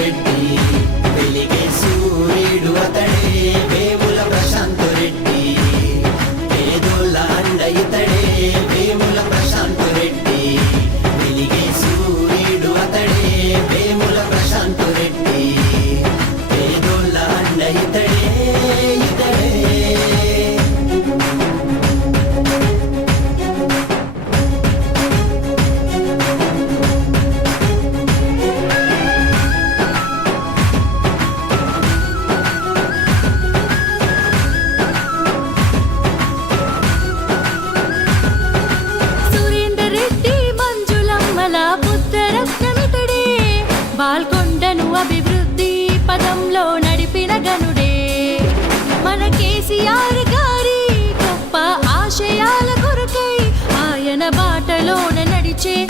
big 좋지?